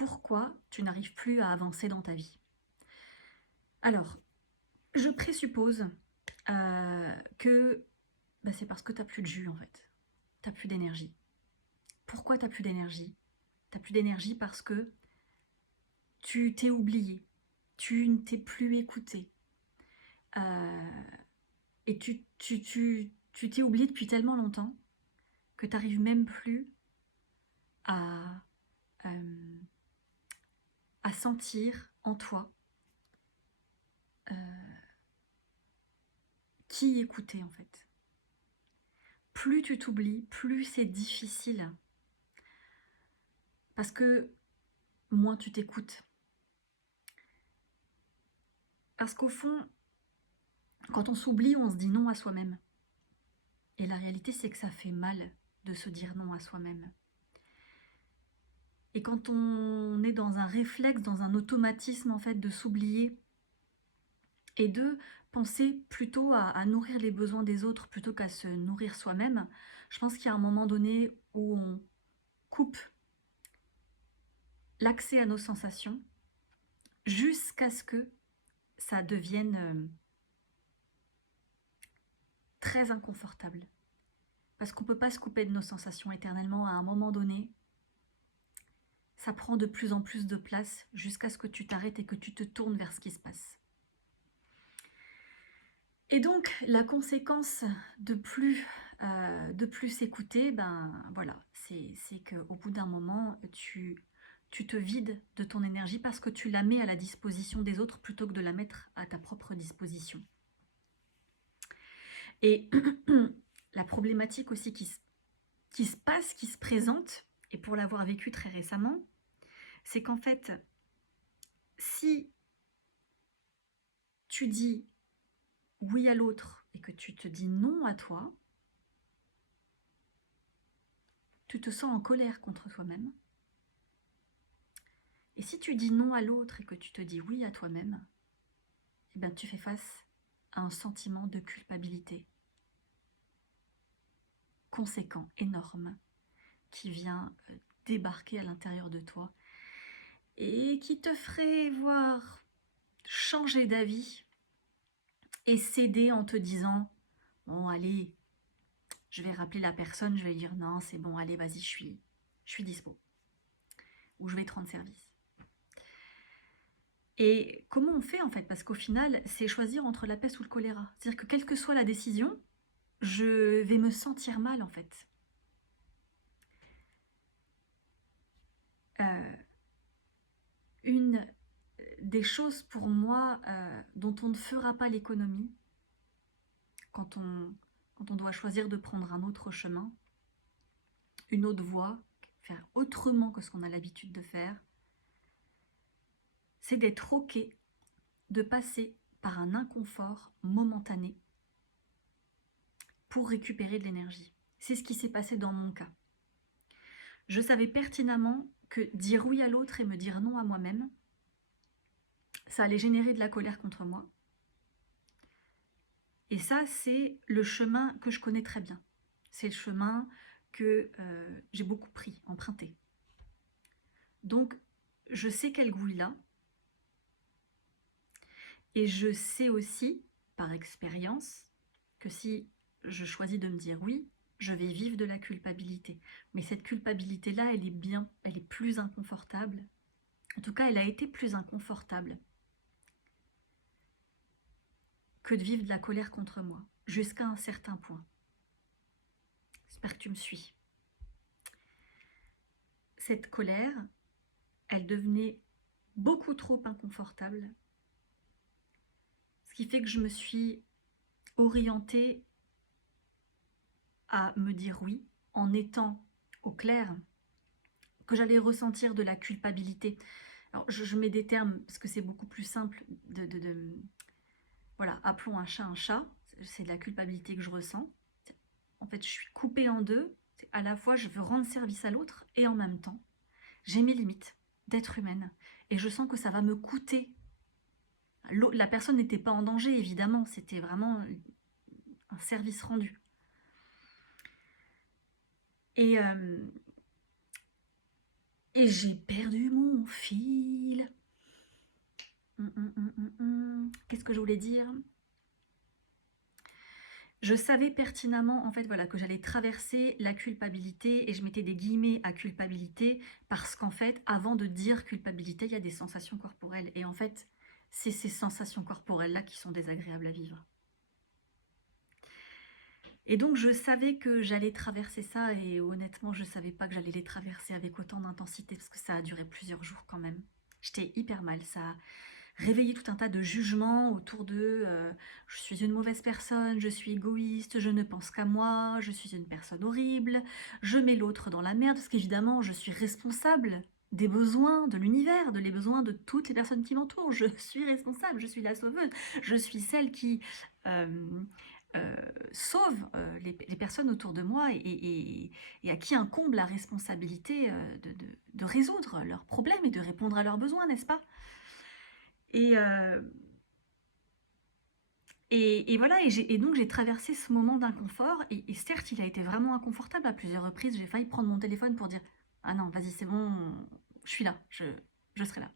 pourquoi tu n'arrives plus à avancer dans ta vie? Alors, je présuppose que c'est parce que tu n'as plus de jus en fait. Tu n'as plus d'énergie. Pourquoi tu n'as plus d'énergie? Tu n'as plus d'énergie parce que tu t'es oublié, tu ne t'es plus écouté. Et tu t'es oublié depuis tellement longtemps que tu n'arrives même plus à, euh, à sentir en toi qui écouter en fait. Plus tu t'oublies, plus c'est difficile. Parce que moins tu t'écoutes. Parce qu'au fond, quand on s'oublie, on se dit non à soi-même. Et la réalité, c'est que ça fait mal de se dire non à soi-même. Et quand on est dans un réflexe, dans un automatisme en fait de s'oublier et de penser plutôt à nourrir les besoins des autres plutôt qu'à se nourrir soi-même, je pense qu'il y a un moment donné où on coupe l'accès à nos sensations jusqu'à ce que ça devienne très inconfortable. Parce qu'on ne peut pas se couper de nos sensations éternellement. À un moment donné, ça prend de plus en plus de place jusqu'à ce que tu t'arrêtes et que tu te tournes vers ce qui se passe. Et donc, la conséquence de plus s'écouter, voilà, c'est qu'au bout d'un moment, tu te vides de ton énergie parce que tu la mets à la disposition des autres plutôt que de la mettre à ta propre disposition. Et la problématique aussi qui se passe, qui se présente, et pour l'avoir vécu très récemment, c'est qu'en fait, si tu dis oui à l'autre et que tu te dis non à toi, tu te sens en colère contre toi-même. Et si tu dis non à l'autre et que tu te dis oui à toi-même, tu fais face à un sentiment de culpabilité conséquent, énorme, qui vient débarquer à l'intérieur de toi et qui te ferait voir changer d'avis et céder en te disant « Bon, allez, je vais rappeler la personne, je vais lui dire non, c'est bon, allez, vas-y, je suis dispo. Ou je vais te rendre service. » Et comment on fait en fait? Parce qu'au final, c'est choisir entre la peste ou le choléra. C'est-à-dire que quelle que soit la décision, je vais me sentir mal en fait. Une des choses pour moi dont on ne fera pas l'économie quand on doit choisir de prendre un autre chemin, une autre voie, faire autrement que ce qu'on a l'habitude de faire, c'est d'être OK de passer par un inconfort momentané pour récupérer de l'énergie. C'est ce qui s'est passé dans mon cas. Je savais pertinemment que dire oui à l'autre et me dire non à moi-même, ça allait générer de la colère contre moi. Et ça, c'est le chemin que je connais très bien. C'est le chemin que j'ai beaucoup pris, emprunté. Donc, je sais quel goût il a. Et je sais aussi, par expérience, que si je choisis de me dire oui, je vais vivre de la culpabilité. Mais cette culpabilité-là, elle est plus inconfortable. En tout cas, elle a été plus inconfortable que de vivre de la colère contre moi, jusqu'à un certain point. J'espère que tu me suis. Cette colère, elle devenait beaucoup trop inconfortable, ce qui fait que je me suis orientée à me dire oui, en étant au clair que j'allais ressentir de la culpabilité. Alors, je mets des termes parce que c'est beaucoup plus simple voilà, appelons un chat, c'est de la culpabilité que je ressens. En fait, je suis coupée en deux. À la fois, je veux rendre service à l'autre et en même temps, j'ai mes limites d'être humaine. Et je sens que ça va me coûter. La personne n'était pas en danger, évidemment. C'était vraiment un service rendu. Et Et j'ai perdu mon fil. Qu'est-ce que je voulais dire? Je savais pertinemment en fait voilà que j'allais traverser la culpabilité et je mettais des guillemets à culpabilité parce qu'en fait avant de dire culpabilité il y a des sensations corporelles et en fait c'est ces sensations corporelles là qui sont désagréables à vivre. Et donc je savais que j'allais traverser ça et honnêtement je savais pas que j'allais les traverser avec autant d'intensité parce que ça a duré plusieurs jours quand même. J'étais hyper mal, ça a réveillé tout un tas de jugements autour de je suis une mauvaise personne, je suis égoïste, je ne pense qu'à moi, je suis une personne horrible, je mets l'autre dans la merde parce qu'évidemment je suis responsable des besoins de l'univers, de les besoins de toutes les personnes qui m'entourent. Je suis responsable, je suis la sauveuse, je suis celle qui euh, sauve les personnes autour de moi et à qui incombe la responsabilité de résoudre leurs problèmes et de répondre à leurs besoins, n'est-ce pas? Et, euh, et voilà, et donc j'ai traversé ce moment d'inconfort, et certes, il a été vraiment inconfortable à plusieurs reprises. J'ai failli prendre mon téléphone pour dire ah non, vas-y, c'est bon, je suis là, je serai là.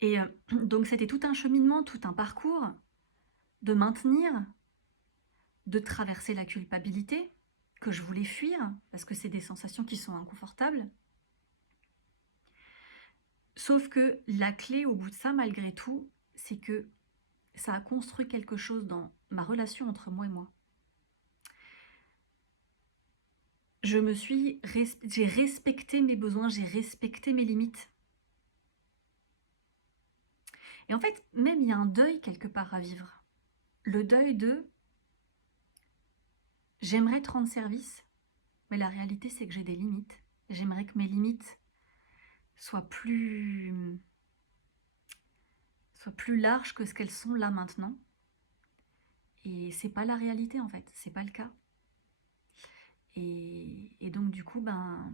Et donc c'était tout un cheminement, tout un parcours de maintenir, de traverser la culpabilité que je voulais fuir, parce que c'est des sensations qui sont inconfortables. Sauf que la clé au bout de ça, malgré tout, c'est que ça a construit quelque chose dans ma relation entre moi et moi. J'ai respecté mes besoins, j'ai respecté mes limites. Et en fait, même il y a un deuil quelque part à vivre. Le deuil de j'aimerais te rendre service, mais la réalité c'est que j'ai des limites. J'aimerais que mes limites soient soient plus larges que ce qu'elles sont là maintenant. Et c'est pas la réalité en fait, c'est pas le cas. Et donc du coup, ben,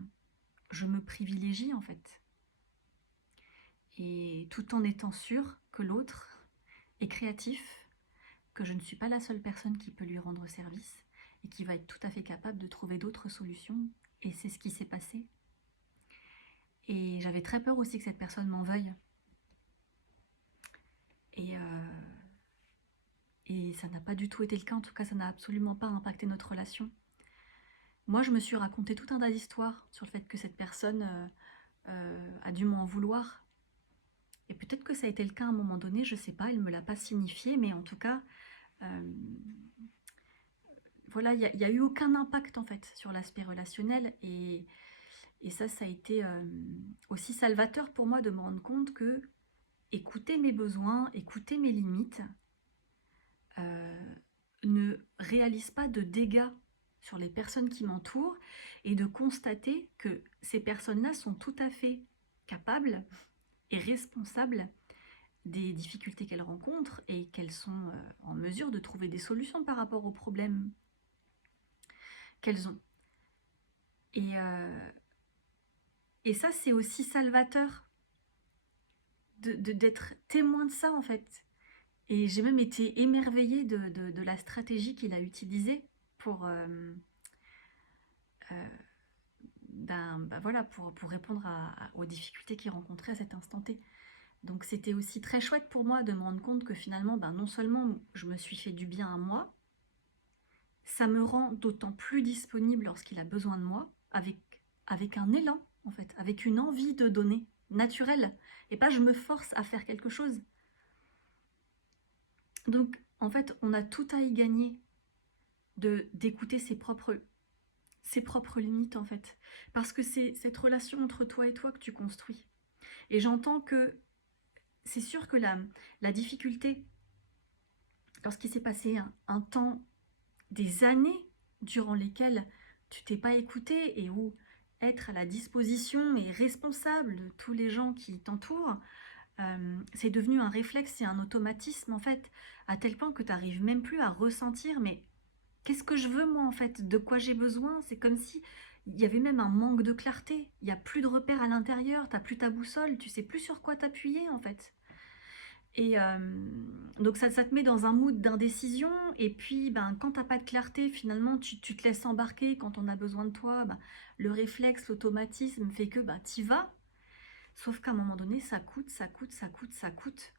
je me privilégie en fait. Et tout en étant sûre que l'autre est créatif, que je ne suis pas la seule personne qui peut lui rendre service et qui va être tout à fait capable de trouver d'autres solutions. Et c'est ce qui s'est passé. Et j'avais très peur aussi que cette personne m'en veuille. Et, et ça n'a pas du tout été le cas, en tout cas ça n'a absolument pas impacté notre relation. Moi je me suis raconté tout un tas d'histoires sur le fait que cette personne a dû m'en vouloir. Et peut-être que ça a été le cas à un moment donné, je sais pas, elle ne me l'a pas signifié, mais en tout cas, voilà, il n'y a eu aucun impact en fait sur l'aspect relationnel. Et ça a été aussi salvateur pour moi de me rendre compte que écouter mes besoins, écouter mes limites, ne réalise pas de dégâts sur les personnes qui m'entourent et de constater que ces personnes-là sont tout à fait capables et responsables des difficultés qu'elles rencontrent et qu'elles sont en mesure de trouver des solutions par rapport aux problèmes qu'elles ont. Et ça, c'est aussi salvateur d'être témoin de ça, en fait. Et j'ai même été émerveillée de la stratégie qu'il a utilisée pour, euh, voilà, pour répondre aux difficultés qu'il rencontrait à cet instant T. Donc c'était aussi très chouette pour moi de me rendre compte que finalement, non seulement je me suis fait du bien à moi, ça me rend d'autant plus disponible lorsqu'il a besoin de moi, avec un élan, en fait, avec une envie de donner, naturelle, et pas je me force à faire quelque chose. Donc, en fait, on a tout à y gagner d'écouter ses propres limites, en fait. Parce que c'est cette relation entre toi et toi que tu construis. Et j'entends que c'est sûr que la difficulté, lorsqu'il s'est passé un temps, des années durant lesquelles tu t'es pas écouté et où être à la disposition et responsable de tous les gens qui t'entourent, c'est devenu un réflexe et un automatisme en fait, à tel point que tu n'arrives même plus à ressentir mais qu'est-ce que je veux moi en fait, de quoi j'ai besoin. C'est comme si il y avait même un manque de clarté, il n'y a plus de repères à l'intérieur, tu n'as plus ta boussole, tu sais plus sur quoi t'appuyer en fait. Et donc ça te met dans un mood d'indécision. Et puis, ben, quand tu n'as pas de clarté, finalement, tu te laisses embarquer. Quand on a besoin de toi, ben, le réflexe, l'automatisme fait que ben, tu y vas. Sauf qu'à un moment donné, ça coûte, ça coûte, ça coûte, ça coûte.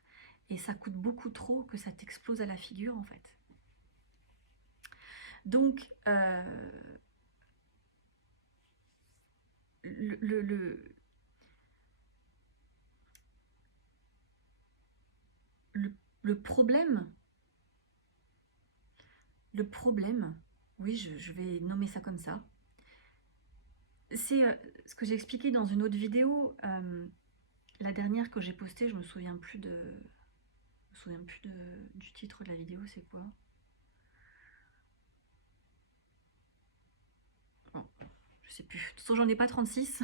Et ça coûte beaucoup trop que ça t'explose à la figure, en fait. Donc, le problème, oui, je vais nommer ça comme ça, c'est ce que j'ai expliqué dans une autre vidéo, la dernière que j'ai postée, je me souviens plus du titre de la vidéo, c'est quoi? Oh, je sais plus. De toute façon, j'en ai pas 36.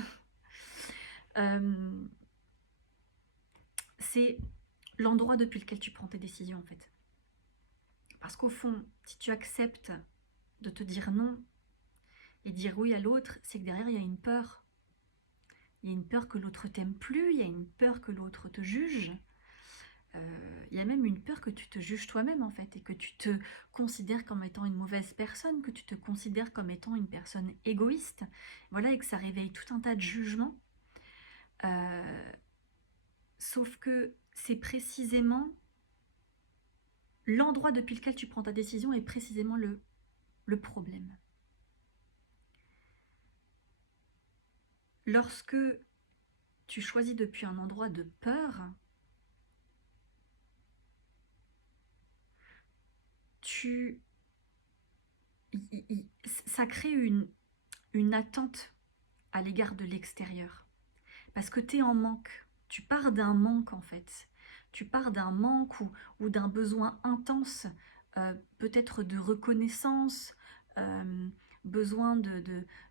C'est l'endroit depuis lequel tu prends tes décisions, en fait. Parce qu'au fond, si tu acceptes de te dire non et dire oui à l'autre, c'est que derrière, il y a une peur. Il y a une peur que l'autre t'aime plus, il y a une peur que l'autre te juge. Il y a même une peur que tu te juges toi-même, en fait, et que tu te considères comme étant une mauvaise personne, que tu te considères comme étant une personne égoïste. Voilà, et que ça réveille tout un tas de jugements. Sauf que c'est précisément l'endroit depuis lequel tu prends ta décision est précisément le problème. Lorsque tu choisis depuis un endroit de peur, ça crée une attente à l'égard de l'extérieur. Parce que tu es en manque. Tu pars d'un manque, en fait. Tu pars d'un manque ou d'un besoin intense, peut-être de reconnaissance, besoin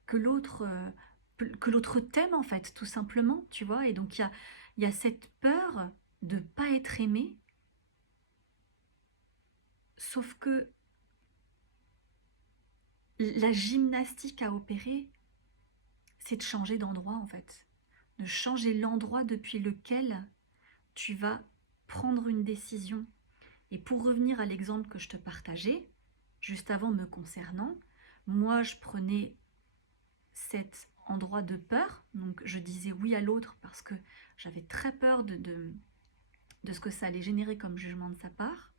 que l'autre t'aime, en fait, tout simplement, tu vois. Et donc, il y a cette peur de ne pas être aimé. Sauf que la gymnastique à opérer, c'est de changer d'endroit, en fait. De changer l'endroit depuis lequel tu vas prendre une décision. Et pour revenir à l'exemple que je te partageais, juste avant me concernant, moi je prenais cet endroit de peur, donc je disais oui à l'autre parce que j'avais très peur de ce que ça allait générer comme jugement de sa part,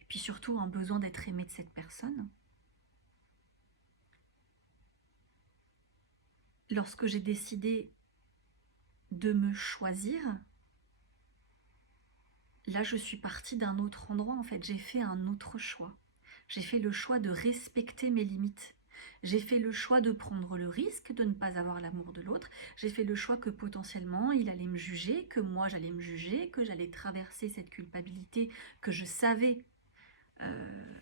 et puis surtout un besoin d'être aimé de cette personne. Lorsque j'ai décidé de me choisir, là je suis partie d'un autre endroit, en fait, j'ai fait un autre choix. J'ai fait le choix de respecter mes limites. J'ai fait le choix de prendre le risque de ne pas avoir l'amour de l'autre. J'ai fait le choix que potentiellement il allait me juger, que moi j'allais me juger, que j'allais traverser cette culpabilité que je savais euh,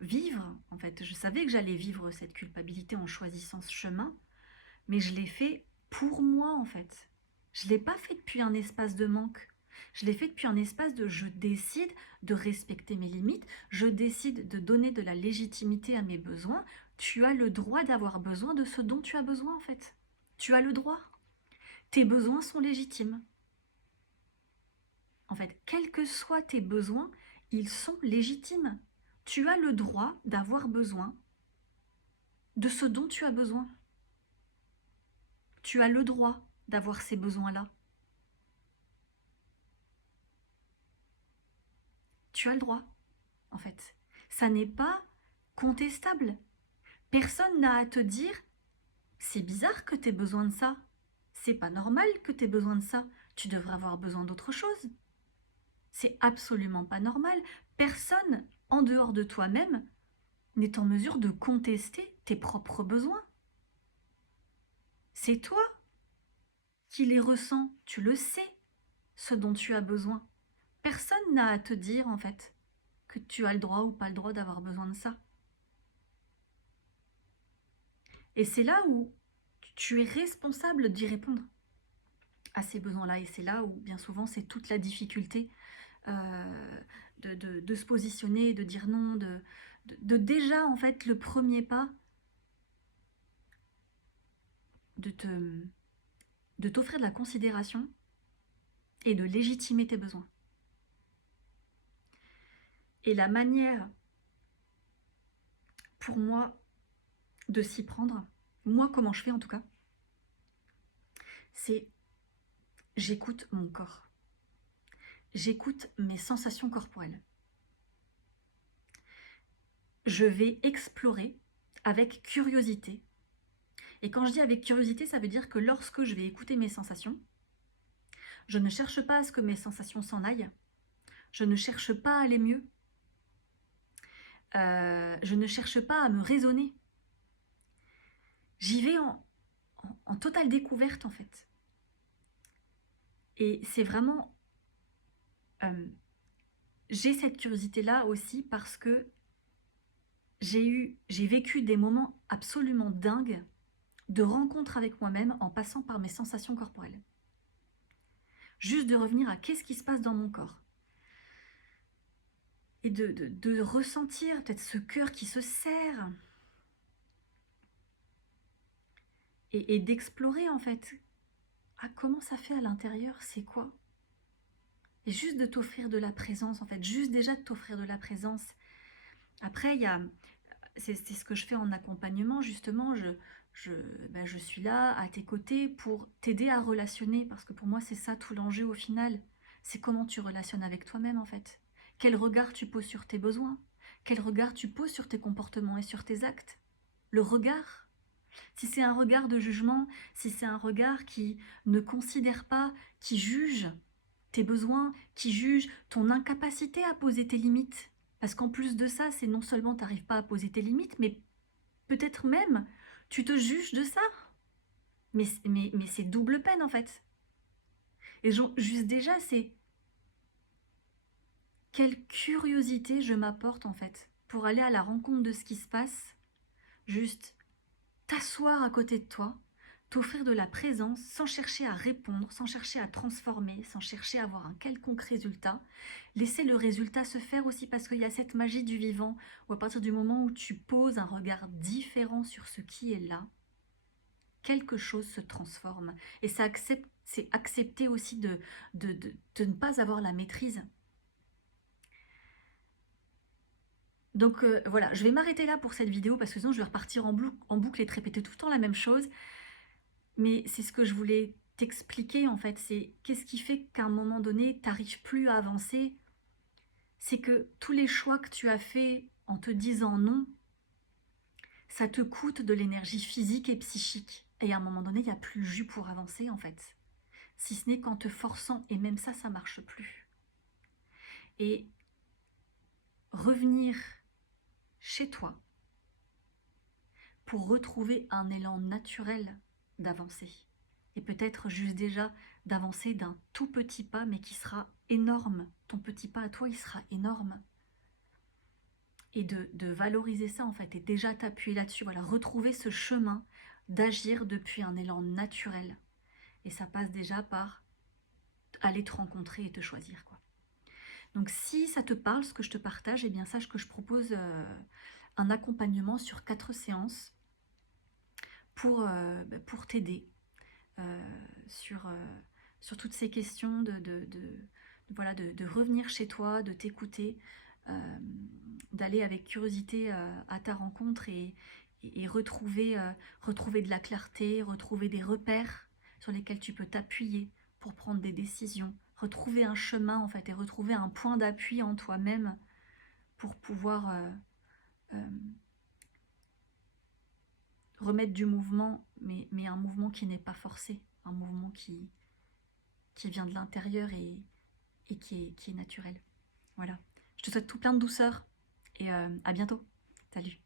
vivre. En fait, je savais que j'allais vivre cette culpabilité en choisissant ce chemin, mais je l'ai fait pour moi, en fait. Je ne l'ai pas fait depuis un espace de manque. Je l'ai fait depuis un espace de je décide de respecter mes limites, je décide de donner de la légitimité à mes besoins. Tu as le droit d'avoir besoin de ce dont tu as besoin, en fait. Tu as le droit. Tes besoins sont légitimes. En fait, quels que soient tes besoins, ils sont légitimes. Tu as le droit d'avoir besoin de ce dont tu as besoin. Tu as le droit d'avoir ces besoins-là. Tu as le droit, en fait. Ça n'est pas contestable. Personne n'a à te dire « c'est bizarre que tu aies besoin de ça, c'est pas normal que tu aies besoin de ça, tu devrais avoir besoin d'autre chose ». C'est absolument pas normal. Personne, en dehors de toi-même, n'est en mesure de contester tes propres besoins. C'est toi qui les ressens, tu le sais, ce dont tu as besoin. Personne n'a à te dire, en fait, que tu as le droit ou pas le droit d'avoir besoin de ça. Et c'est là où tu es responsable d'y répondre à ces besoins-là. Et c'est là où, bien souvent, c'est toute la difficulté de se positionner, de dire non, de déjà, en fait, le premier pas, de t'offrir de la considération et de légitimer tes besoins. Et la manière, pour moi, de s'y prendre, moi comment je fais en tout cas, c'est j'écoute mon corps. J'écoute mes sensations corporelles. Je vais explorer avec curiosité. Et quand je dis avec curiosité, ça veut dire que lorsque je vais écouter mes sensations, je ne cherche pas à ce que mes sensations s'en aillent. Je ne cherche pas à aller mieux. Je ne cherche pas à me raisonner. J'y vais en totale découverte en fait. Et c'est vraiment... j'ai cette curiosité-là aussi parce que j'ai vécu des moments absolument dingues de rencontre avec moi-même en passant par mes sensations corporelles. Juste de revenir à qu'est-ce qui se passe dans mon corps. Et de ressentir peut-être ce cœur qui se serre. Et d'explorer en fait. Ah, comment ça fait à l'intérieur, c'est quoi? Et juste de t'offrir de la présence en fait. Juste déjà de t'offrir de la présence. Après, il y a... C'est ce que je fais en accompagnement, justement. Je suis là à tes côtés pour t'aider à relationner, parce que pour moi, c'est ça tout l'enjeu au final. C'est comment tu relationnes avec toi-même, en fait. Quel regard tu poses sur tes besoins? Quel regard tu poses sur tes comportements et sur tes actes? Le regard. Si c'est un regard de jugement, si c'est un regard qui ne considère pas, qui juge tes besoins, qui juge ton incapacité à poser tes limites, parce qu'en plus de ça, c'est non seulement tu n'arrives pas à poser tes limites, mais peut-être même tu te juges de ça. Mais c'est double peine en fait. Et juste déjà, c'est quelle curiosité je m'apporte en fait pour aller à la rencontre de ce qui se passe. Juste t'asseoir à côté de toi, t'offrir de la présence sans chercher à répondre, sans chercher à transformer, sans chercher à avoir un quelconque résultat. Laisser le résultat se faire aussi parce qu'il y a cette magie du vivant où à partir du moment où tu poses un regard différent sur ce qui est là, quelque chose se transforme. Et c'est accepter aussi de ne pas avoir la maîtrise. Donc voilà, je vais m'arrêter là pour cette vidéo parce que sinon je vais repartir en boucle et te répéter tout le temps la même chose. Mais c'est ce que je voulais t'expliquer en fait, c'est qu'est-ce qui fait qu'à un moment donné, tu n'arrives plus à avancer. C'est que tous les choix que tu as faits en te disant non, ça te coûte de l'énergie physique et psychique. Et à un moment donné, il n'y a plus le jus pour avancer en fait. Si ce n'est qu'en te forçant, et même ça, ça ne marche plus. Et revenir chez toi pour retrouver un élan naturel d'avancer. Et peut-être juste déjà d'avancer d'un tout petit pas, mais qui sera énorme. Ton petit pas à toi, il sera énorme. Et de valoriser ça, en fait, et déjà t'appuyer là-dessus. Voilà, retrouver ce chemin d'agir depuis un élan naturel. Et ça passe déjà par aller te rencontrer et te choisir, quoi. Donc si ça te parle, ce que je te partage, eh bien sache que je propose un accompagnement sur 4 séances pour t'aider sur toutes ces questions voilà, de revenir chez toi, de t'écouter, d'aller avec curiosité à ta rencontre et retrouver de la clarté, retrouver des repères sur lesquels tu peux t'appuyer pour prendre des décisions, retrouver un chemin en fait et retrouver un point d'appui en toi-même pour pouvoir remettre du mouvement, mais un mouvement qui n'est pas forcé, un mouvement qui vient de l'intérieur et qui est naturel. Voilà. Je te souhaite tout plein de douceur et à bientôt. Salut.